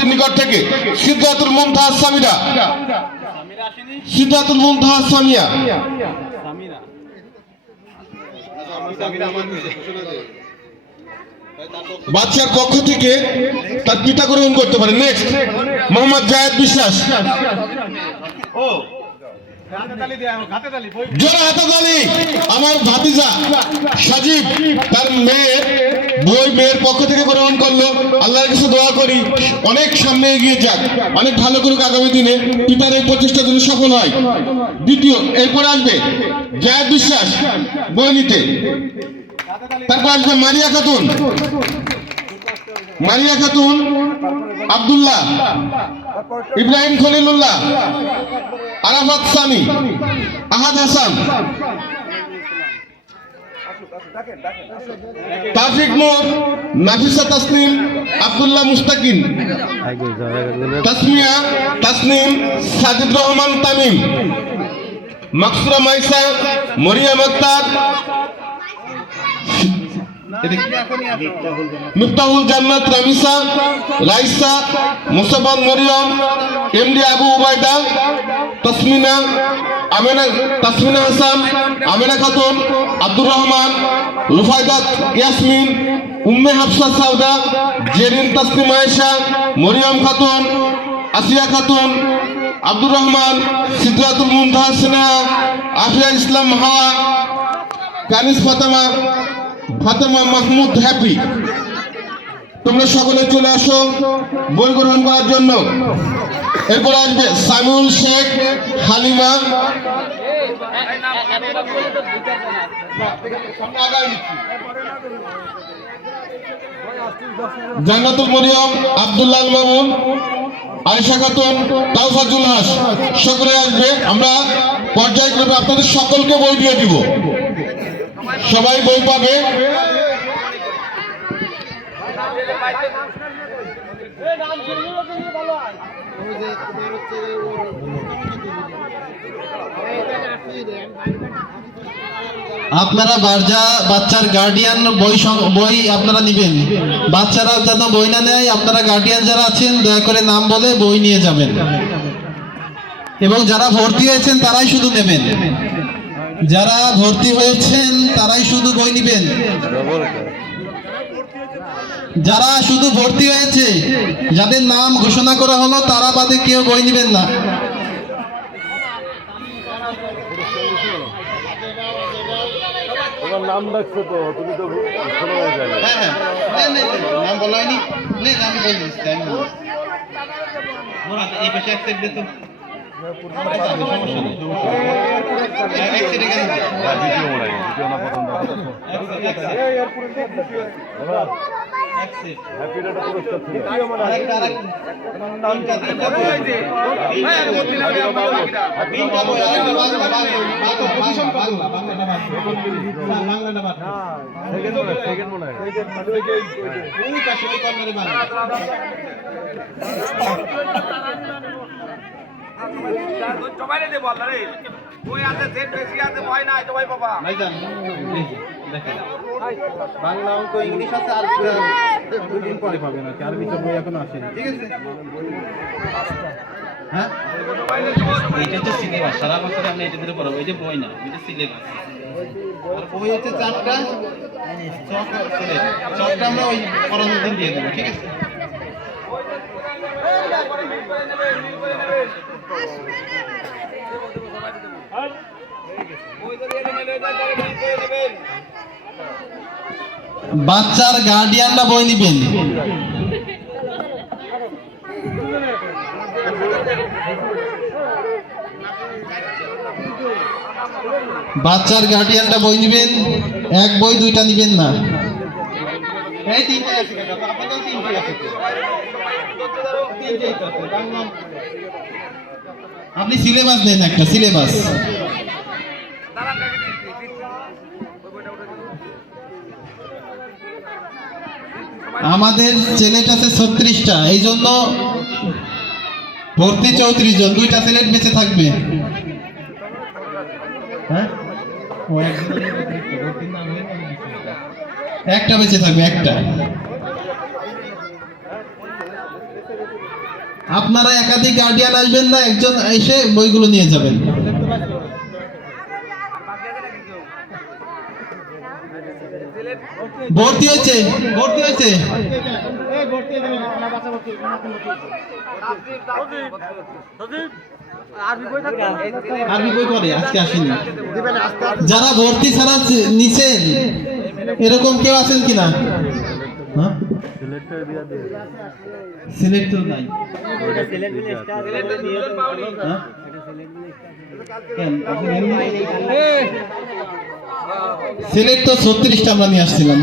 কমিটির নিকট থেকে সিদ্ধাতুল মুমতাজ সামিরা। সিদ্ধাতুল মুমতাজ সামিয়া। বাচ্চার পক্ষ থেকে তার পিতা গ্রহণ করতে পারে। নেক্সট মোহাম্মদ জায়েদ বিশ্বাস। আমার ভাতিজা সাজিব, তার মেয়ের বই মেয়ের পক্ষ থেকে গ্রহণ করল। আল্লাহর কাছে দোয়া করি, অনেক সামনে এগিয়ে যাক। অনেক ভালো করুক আগামী দিনে। পিতার এই প্রচেষ্টা যেন সফল হয়। দ্বিতীয়, এরপরে আসবে জায়েদ বিশ্বাস বই নিতে। তারপর আসবে মারিয়া খাতুন। মারিয়া খাতুন, আব্দুল্লাহ, ইব্রাহিম খলিলুল্লাহ, আরাফাত সানি, আহাদ হাসান তাফিক নূর Nafisa Tasnim Abdullah Mustakin Tasmia Tasnim Sajid Rahman Tamim. Maksura Maisa Mariam Akter. Miftahul Jannat Ramisa, Raisa Musabad Mariam, MD Abu Ubaida Tasmina Amena Tasmina Hasan, Amena Khatun, Abdur Rahman Rufaydat Yasmin, Umme Hafsa Sauda, Jerin Taslim Ayesha, Mariam Khatun, Asiya Khatun, Abdur Rahman, Siddhatul Mumtaz Sinha, Afia Islam Hawa Kanis Fatema Fatema Mahmud Happy. তোমরা সকলে চলে আসো, বই গ্রহণ করার জন্য। এরপর আসবে সামিউল শেখ, হালিমা। জান্নাতুল মরিয়ম আব্দুল্লাহ মামুন, আয়েশা খাতুন, তাওফাজুল হাস। সকলে আসবে, আমরা পর্যায়ক্রমে আপনাদের সকলকে বই দিয়ে দিব। সবাই বই পাবে। আপনারা বার্জা বাচ্চার গার্ডিয়ান বই বই আপনারা নেবেন। বাচ্চারা যেন বই না নেয়, আপনারা গার্ডিয়ান যারা আছেন, দয়া করে নাম বলে বই নিয়ে যাবেন। এবং যারা ভর্তি হয়েছেন, তারাই শুধু নেবেন। যারা ভর্তি হয়েছেন, তারাই শুধু বই নেবেন। যারা শুধু ভর্তি হয়েছে যাদের নাম ঘোষণা করা হলো তারা বাদে কেউ বই নেবেন না। তোমার নাম ডাকছো তো তুমি তো শোনা যায় না হ্যাঁ হ্যাঁ। নে, নে, নে, নাম বলা হয়নি। নে আমি বলে দিচ্ছি আমি বলে দিচ্ছি। মোরাদ, এই পাশে এক সাইড দে তো সমস্যা নেই, সেকেন্ড মনে হয় সেকেন্ড ওই পাশে, ওই বাংলা। দেবো আল্লাহ রে ওই আছে সেট বেশি আছে ভয় নাই সবাই বাবা ভাইজান, এই বাংলা অঙ্ক ইংলিশ আছে আর দুদিন পরে পাবেন আর কি আর বই এখনও আসেনি ঠিক আছে হ্যাঁ? সিলেবাস সারা বছর আমরা এটা ধরে পড়াবো এই যে বই না এটা সিলেবাস আর বই হচ্ছে চারটা সিলেট আমরা ওই দিন দিয়ে দেবো ঠিক আছে বাচ্চার গার্ডিয়ানরা বই নিবেন। বাচ্চার গার্ডিয়ানরা বই নিবেন এক বই দুইটা নিবেন না। আছে কাকা আছে তো। আছে। আপনি সিলেবাস দেন একটা সিলেবাস আমাদের সিলেট আছে ছত্রিশটা এই জন্য ভর্তি চৌত্রিশ জন, দুইটা সিলেট বেঁচে থাকবে হ্যাঁ একটা বেঁচে থাকবে, একটা। আপনারা একাধিক গার্ডিয়ান আসবেন না, একজন এসে বইগুলো নিয়ে যাবেন। ভর্তি হয়েছে ভর্তি হয়েছে। আরবি বই করে আজকে আসেনি। যারা ভর্তি ছাড়া চে- নিছেন এরকম কেউ আছেন কিনা? হ্যাঁ? সিলেক্ট হ্যাঁ? তো ছত্রিশটা আমরা নিয়ে আসছিলাম।